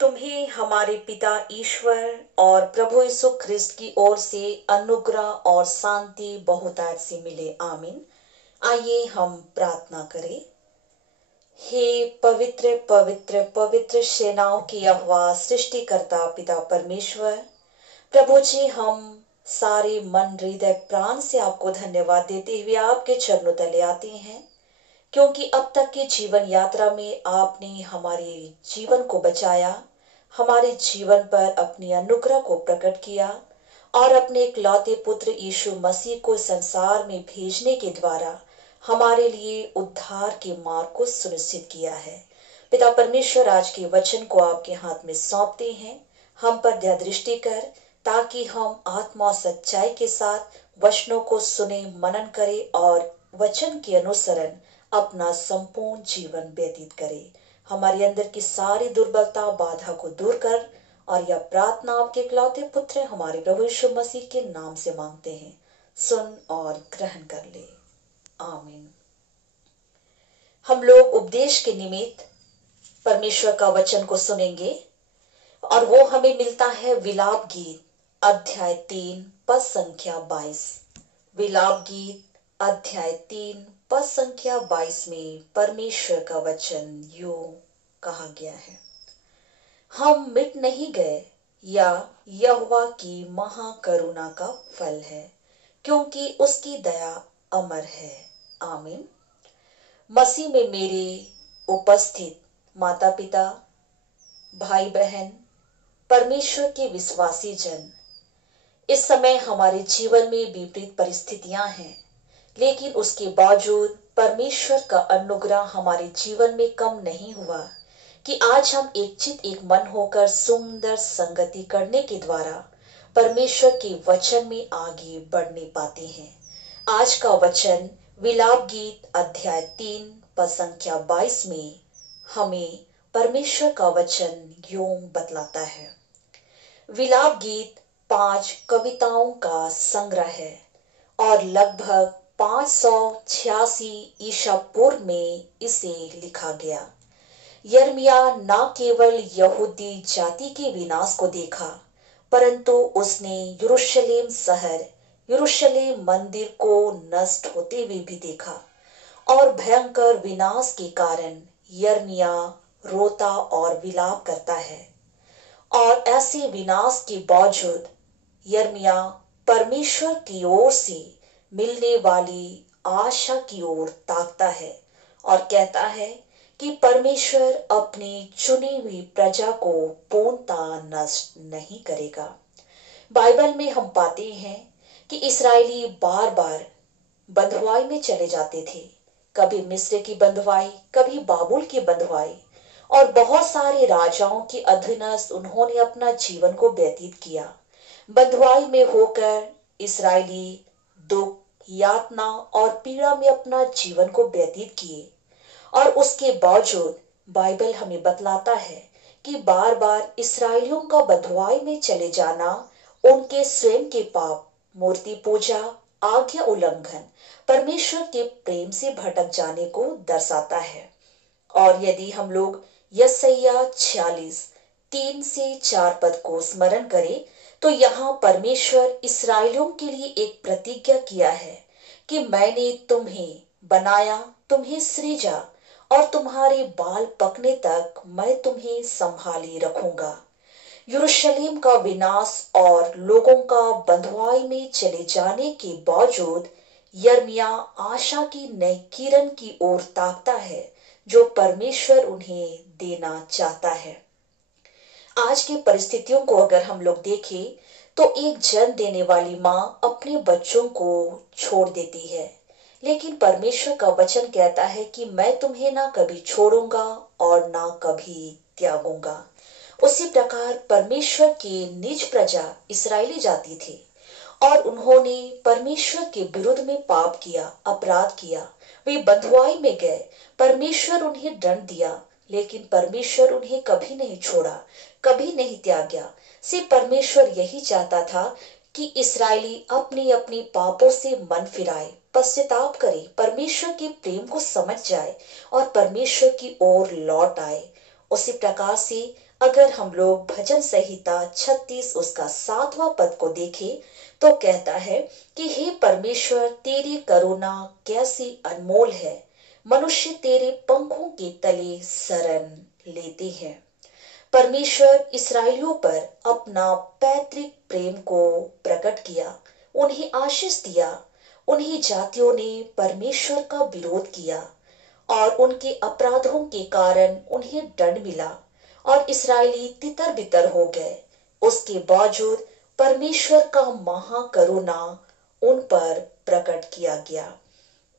तुम्हें हमारे पिता ईश्वर और प्रभु यीशु ख्रिस्त की ओर से अनुग्रह और शांति बहुतायत से मिले। आमीन। आइए हम प्रार्थना करें। हे पवित्र पवित्र पवित्र सेनाओं की यहोवा सृष्टिकर्ता पिता परमेश्वर, प्रभु जी, हम सारे मन हृदय प्राण से आपको धन्यवाद देते हुए आपके चरणों तले आते हैं, क्योंकि अब तक की जीवन यात्रा में आपने हमारे जीवन को बचाया, हमारे जीवन पर अपनी अनुग्रह को प्रकट किया और अपने इकलौते पुत्र यीशु मसीह को संसार में भेजने के द्वारा हमारे लिए उद्धार के मार्ग को सुनिश्चित किया है। पिता परमेश्वर, आज के वचन को आपके हाथ में सौंपते हैं। हम पर दया दृष्टि कर, ताकि हम आत्मा और सच्चाई के साथ वचनों को सुने, मनन करें और वचन के अनुसरण अपना संपूर्ण जीवन व्यतीत करे। हमारे अंदर की सारी दुर्बलता बाधा को दूर कर, और यह प्रार्थना आपके इकलौते पुत्र हमारे प्रभु यीशु मसीह के नाम से मांगते हैं। सुन और ग्रहण कर ले। आमीन। हम लोग उपदेश के निमित्त परमेश्वर का वचन को सुनेंगे, और वो हमें मिलता है विलाप गीत अध्याय 3 पद संख्या 22। विलाप गीत अध्याय 3 पद संख्या 22 में परमेश्वर का वचन यूं कहा गया है। हम मिट नहीं गए, या यहोवा की महाकरुणा का फल है, क्योंकि उसकी दया अमर है। आमीन। मसीह में मेरे उपस्थित माता पिता, भाई बहन, परमेश्वर के विश्वासी जन, इस समय हमारे जीवन में विपरीत परिस्थितियां हैं, लेकिन उसके बावजूद परमेश्वर का अनुग्रह हमारे जीवन में कम नहीं हुआ कि आज हम एक चित एक मन होकर सुंदर संगति करने के द्वारा परमेश्वर के वचन में आगे बढ़ने पाते हैं। आज का वचन विलाप गीत अध्याय 3 पद संख्या 22 में हमें परमेश्वर का वचन यूं बतलाता है। विलाप गीत 5 कविताओं का संग्रह है और लगभग 586 ईसा पूर्व में इसे लिखा गया। यिर्मयाह न केवल यहूदी जाति के विनाश को देखा, परंतु उसने यरूशलेम शहर, यरूशलेम मंदिर को नष्ट होते हुए भी देखा, और भयंकर विनाश के कारण यिर्मयाह रोता और विलाप करता है। और ऐसे विनाश के बावजूद यिर्मयाह परमेश्वर की ओर से मिलने वाली आशा की ओर ताकता है और कहता है कि परमेश्वर अपनी चुनी हुई प्रजा को पूर्णतः नष्ट नहीं करेगा। बाइबल में हम पाते हैं कि इस्राएली बार बार बंधुआई में चले जाते थे, कभी मिस्र की बंधुआई, कभी बाबुल की बंधुआई, और बहुत सारे राजाओं के अधीनस्थ उन्होंने अपना जीवन को व्यतीत किया। बंधुआई में होकर इस्राएली दुख, यातना और पीड़ा में अपना जीवन को व्यतीत किए, और उसके बावजूद बाइबल हमें बतलाता है कि बार बार इस्राएलियों का बंधुआई में चले जाना उनके स्वयं के पाप, मूर्ति पूजा, आज्ञा उल्लंघन, परमेश्वर के प्रेम से भटक जाने को दर्शाता है। और यदि हम लोग यशायाह 46 3 से 4 पद को स्मरण करें, तो यहाँ परमेश्वर इस्राएलियों के लिए एक प्रतिज्ञा किया है कि मैंने तुम्हें बनाया, तुम्हें सृजा, और तुम्हारे बाल पकने तक मैं तुम्हें संभाली रखूंगा। यरूशलेम का विनाश और लोगों का बंधुआई में चले जाने के बावजूद यिर्मयाह आशा की नई किरण की ओर ताकता है, जो परमेश्वर उन्हें देना चाहता है। आज की परिस्थितियों को अगर हम लोग देखें, तो एक जन्म देने वाली माँ अपने बच्चों को छोड़ देती है, लेकिन परमेश्वर का वचन कहता है कि मैं तुम्हें ना कभी छोड़ूंगा और ना कभी त्यागूंगा। उसी प्रकार परमेश्वर की निज प्रजा इस्राएली जाति थी, और उन्होंने परमेश्वर के विरुद्ध में पाप किया, अपराध किया। वे बंधुआई में गए, परमेश्वर उन्हें दंड दिया, लेकिन परमेश्वर उन्हें कभी नहीं छोड़ा, कभी नहीं त्यागा। सिर्फ परमेश्वर यही चाहता था कि इस्राएली अपनी अपनी पापों से मन फिराए, पश्चाताप करे, परमेश्वर के प्रेम को समझ जाए और परमेश्वर की ओर लौट आए। उसी प्रकार से अगर हम लोग भजन संहिता 36 उसका 7वां पद को देखें तो कहता है कि हे परमेश्वर, तेरी करुणा कैसी अनमोल है, मनुष्य तेरे पंखों के तले शरण लेते हैं। परमेश्वर इस्राएलियों पर अपना पैतृक प्रेम को प्रकट किया, उन्हें आशीष दिया। उन्हीं जातियों ने परमेश्वर का विरोध किया और उनके अपराधों के कारण उन्हें दंड मिला और इस्राएली तितर बितर हो गए। उसके बावजूद परमेश्वर का महाकरुणा उन पर प्रकट किया गया।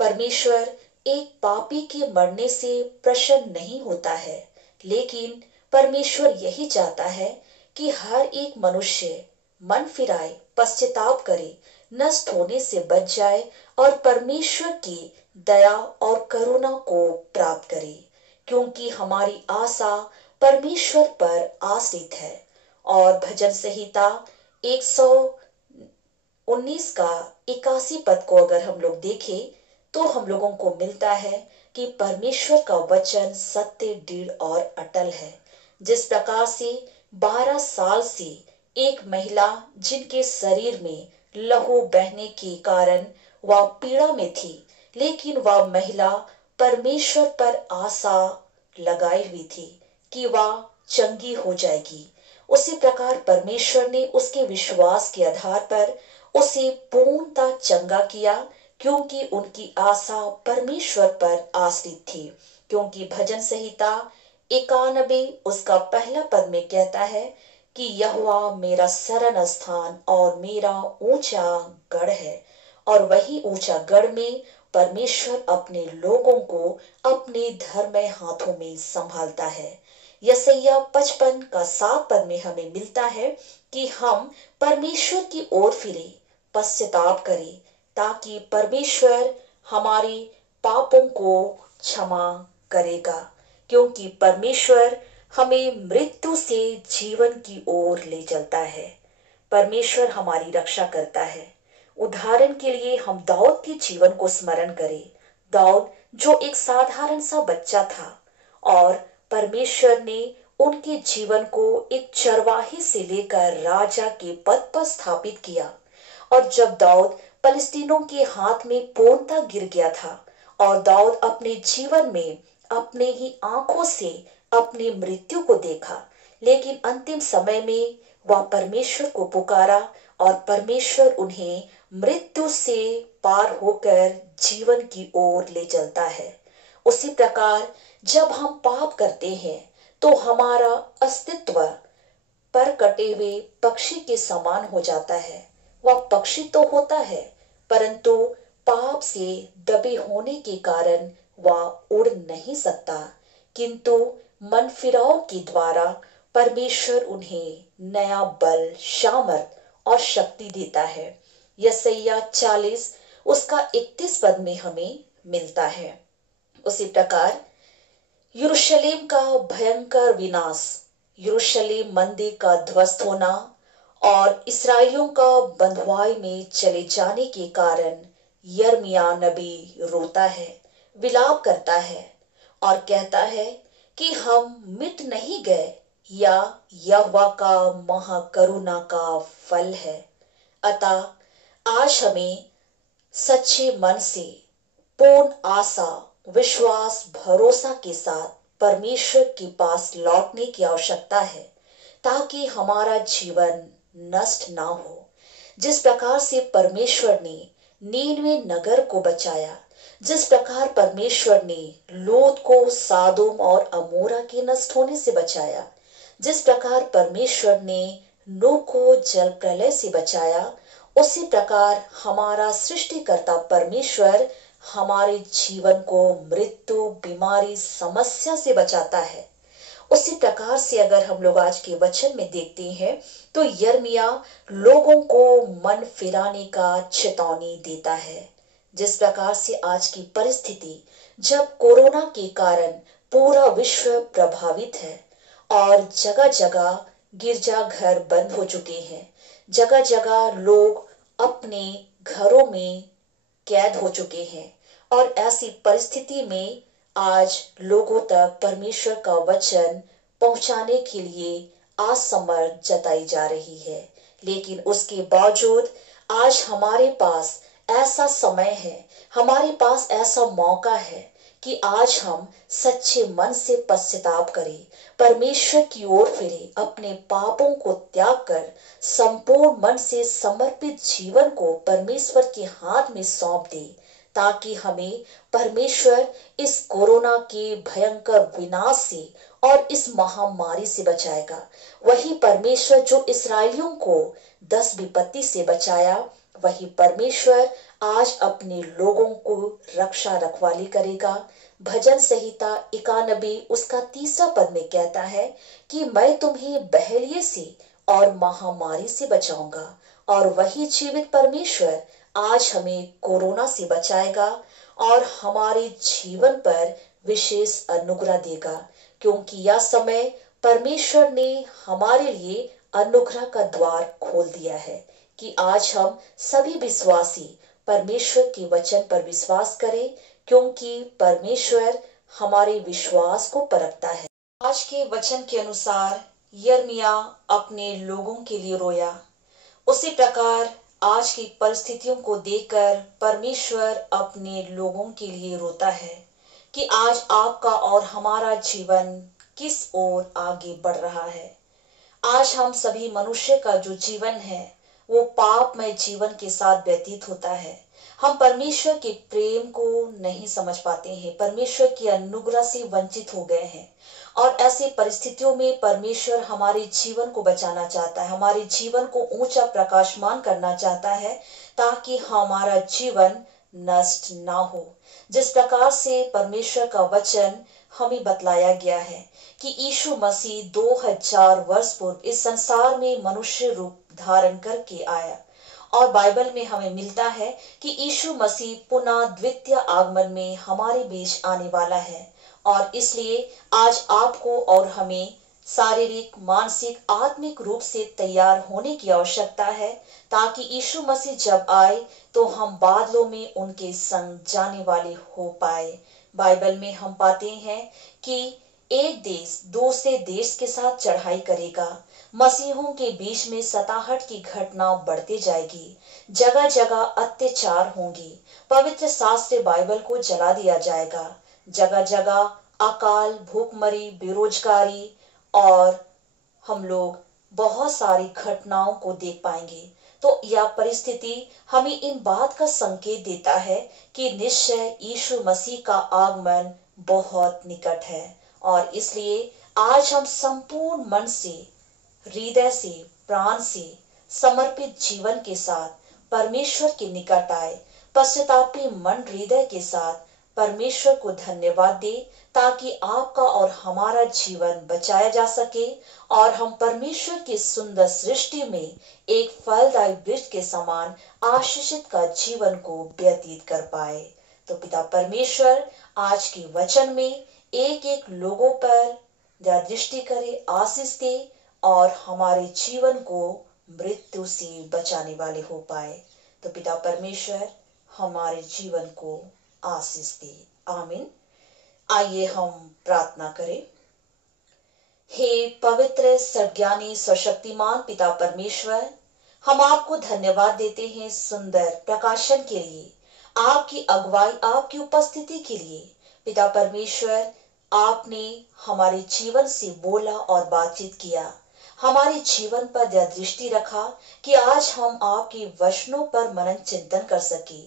परमेश्वर एक पापी के मरने से प्रसन्न नहीं होता है, लेकिन परमेश्वर यही चाहता है कि हर एक मनुष्य मन फिराए, पश्चाताप करे, नष्ट होने से बच जाए और परमेश्वर की दया और करुणा को प्राप्त करे, क्योंकि हमारी आशा परमेश्वर पर आश्रित है। और भजन संहिता 119 का 81 पद को अगर हम लोग देखें तो हम लोगों को मिलता है कि परमेश्वर का वचन सत्य, दृढ़ और अटल है। जिस प्रकार से 12 साल से एक महिला जिनके शरीर में लहू बहने के कारण वह पीड़ा में थी, लेकिन वह महिला परमेश्वर पर आशा लगाई हुई थी कि वह चंगी हो जाएगी। उसी प्रकार परमेश्वर ने उसके विश्वास के आधार पर उसे पूर्णतः चंगा किया, क्योंकि उनकी आशा परमेश्वर पर आश्रित थी। क्योंकि भजन संहिता 91 उसका पहला पद में कहता है कि यहोवा मेरा शरण स्थान और मेरा ऊंचा गढ़ है, और वही ऊंचा गढ़ में परमेश्वर अपने लोगों को अपने धर्ममय हाथों में संभालता है। यशायाह 55 का 7 पद में हमें मिलता है कि हम परमेश्वर की ओर फिरे, पश्चाताप करें, ताकि परमेश्वर हमारे पापों को क्षमा करेगा। क्योंकि परमेश्वर हमें मृत्यु से जीवन की ओर ले चलता है। परमेश्वर हमारी रक्षा करता है। उदाहरण के लिए हम दाऊद के जीवन को स्मरण करें। दाऊद जो एक साधारण सा बच्चा था और परमेश्वर ने उनके जीवन को एक चरवाहे से लेकर राजा के पद पर स्थापित किया। और जब दाऊद फलिस्तीनों के हाथ में पूर्णतः गिर गया था और दाऊद अपने जीवन में अपने ही आंखों से अपनी मृत्यु को देखा, लेकिन अंतिम समय में वह परमेश्वर को पुकारा और परमेश्वर उन्हें मृत्यु से पार होकर जीवन की ओर ले चलता है। उसी प्रकार जब हम पाप करते हैं तो हमारा अस्तित्व पर कटे हुए पक्षी के समान हो जाता है। वह पक्षी तो होता है, परंतु पाप से दबे होने के कारण वह उड़ नहीं सकता, किंतु मन फिराव के द्वारा परमेश्वर उन्हें नया बल, सामर्थ और शक्ति देता है। यशायाह 40 उसका 31 पद में हमें मिलता है। उसी प्रकार यरूशलेम का भयंकर विनाश, यरूशलेम मंदिर का ध्वस्त होना और इस्राएलियों का बंधुआई में चले जाने के कारण यिर्मयाह नबी रोता है, विलाप करता है और कहता है कि हम मिट नहीं गए, या यहोवा का महाकरुणा का फल है। अतः आज हमें सच्चे मन से, पूर्ण आशा, विश्वास, भरोसा के साथ परमेश्वर के पास लौटने की आवश्यकता है, ताकि हमारा जीवन नष्ट ना हो। जिस प्रकार से परमेश्वर ने नीनवे नगर को बचाया, जिस प्रकार परमेश्वर ने लूत को सादोम और अमोरा के नष्ट होने से बचाया, जिस प्रकार परमेश्वर ने नूह को जल प्रलय से बचाया, उसी प्रकार हमारा सृष्टिकर्ता परमेश्वर हमारे जीवन को मृत्यु, बीमारी, समस्या से बचाता है। उसी प्रकार से अगर हम लोग आज के वचन में देखते हैं तो यिर्मयाह लोगों को मन फिराने का चेतावनी देता है। जिस प्रकार से आज की परिस्थिति, जब कोरोना के कारण पूरा विश्व प्रभावित है और जगह जगह गिरजाघर बंद हो चुके हैं, जगह जगह लोग अपने घरों में कैद हो चुके हैं, और ऐसी परिस्थिति में आज लोगों तक परमेश्वर का वचन पहुंचाने के लिए असमर्थ जताई जा रही है। लेकिन उसके बावजूद आज हमारे पास ऐसा समय है, हमारे पास ऐसा मौका है कि आज हम सच्चे मन से पश्चाताप करें, परमेश्वर की ओर फिरे, अपने पापों को त्याग कर संपूर्ण मन से समर्पित जीवन को परमेश्वर के हाथ में सौंप दे, ताकि हमें परमेश्वर इस कोरोना के भयंकर विनाश से और इस महामारी से बचाएगा। वही परमेश्वर जो इस्राएलियों को 10 विपत्ति से बचाया, वही परमेश्वर आज अपने लोगों को रक्षा रखवाली करेगा। भजन संहिता 91 उसका 3 पद में कहता है कि मैं तुम्हें बहेलिये से और महामारी से बचाऊंगा। और वही जीवित परमेश्वर आज हमें कोरोना से बचाएगा और हमारे जीवन पर विशेष अनुग्रह देगा, क्योंकि यह समय परमेश्वर ने हमारे लिए अनुग्रह का द्वार खोल दिया है कि आज हम सभी विश्वासी परमेश्वर के वचन पर विश्वास करें, क्योंकि परमेश्वर हमारे विश्वास को परखता है। आज के वचन के अनुसार यिर्मयाह अपने लोगों के लिए रोया। उसी प्रकार आज की परिस्थितियों को देखकर परमेश्वर अपने लोगों के लिए रोता है कि आज आपका और हमारा जीवन किस ओर आगे बढ़ रहा है। आज हम सभी मनुष्य का जो जीवन है वो पापमय जीवन के साथ व्यतीत होता है। हम परमेश्वर के प्रेम को नहीं समझ पाते हैं, परमेश्वर की अनुग्रह से वंचित हो गए हैं। और ऐसी परिस्थितियों में परमेश्वर हमारे जीवन को बचाना चाहता है, हमारे जीवन को ऊंचा प्रकाशमान करना चाहता है, ताकि हमारा जीवन नष्ट ना हो। जिस प्रकार से परमेश्वर का वचन हमें बतलाया गया है कि यीशु मसीह 2000 वर्ष पूर्व इस संसार में मनुष्य रूप धारण करके आया, और बाइबल में हमें मिलता है कि यीशु मसीह पुनः द्वितीय आगमन में हमारे बीच आने वाला है। और इसलिए आज आपको और हमें शारीरिक, मानसिक, आत्मिक रूप से तैयार होने की आवश्यकता है, ताकि यीशु मसीह जब आए तो हम बादलों में उनके संग जाने वाले हो पाए। बाइबल में हम पाते हैं कि एक देश दूसरे देश के साथ चढ़ाई करेगा, मसीहों के बीच में सताहट की घटना बढ़ती जाएगी, जगह जगह अत्याचार होंगी, पवित्र शास्त्र बाइबल को जला दिया जाएगा, जगह जगह अकाल, भूखमरी, बेरोजगारी और हम लोग बहुत सारी घटनाओं को देख पाएंगे। तो यह परिस्थिति हमें इन बात का संकेत देता है कि निश्चय यीशु मसीह का आगमन बहुत निकट है। और इसलिए आज हम संपूर्ण मन से, हृदय से, प्राण से समर्पित जीवन के साथ परमेश्वर के निकट आए, पश्चातापी मन हृदय के साथ परमेश्वर को धन्यवाद दे, ताकि आपका और हमारा जीवन बचाया जा सके और हम परमेश्वर की सुंदर सृष्टि में एक फलदायी वृक्ष के समान आशीषित का जीवन को व्यतीत कर पाए। तो पिता परमेश्वर आज के वचन में एक एक लोगों पर दृष्टि करे, आशीष दे और हमारे जीवन को मृत्यु से बचाने वाले हो पाए। तो पिता परमेश्वर हमारे जीवन को आशीष दे। आमीन। आइए हम प्रार्थना करें। हे पवित्र, सर्वज्ञानी, सर्वशक्तिमान पिता परमेश्वर, हम आपको धन्यवाद देते हैं सुंदर प्रकाशन के लिए, आपकी अगुवाई, आपकी उपस्थिति के लिए। पिता परमेश्वर, आपने हमारे जीवन से बोला और बातचीत किया, हमारे जीवन पर दृष्टि रखा कि आज हम आपके वचनों पर मनन चिंतन कर सके।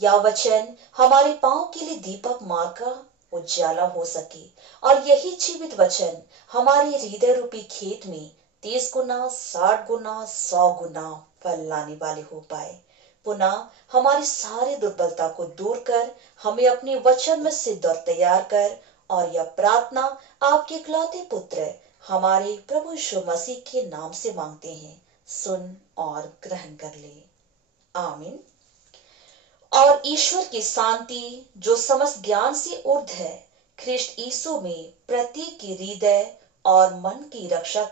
यह वचन हमारे पांव के लिए दीपक, मार्ग का उजाला हो सके, और यही जीवित वचन हमारे हृदय रूपी खेत में 30 गुना, 60 गुना, 100 गुना फल लाने वाले हो पाए। पुनः हमारी सारी दुर्बलता को दूर कर हमें अपने वचन में सिद्ध और तैयार कर। और यह प्रार्थना आपके इकलौते पुत्र हमारे प्रभु यीशु मसीह के नाम से मांगते हैं, सुन और ग्रहण कर ले। आमीन। और ईश्वर की शांति जो समस्त ज्ञान से ऊर्ध्व है, ख्रिस्ट यीशु में प्रत्येक के हृदय और मन की रक्षा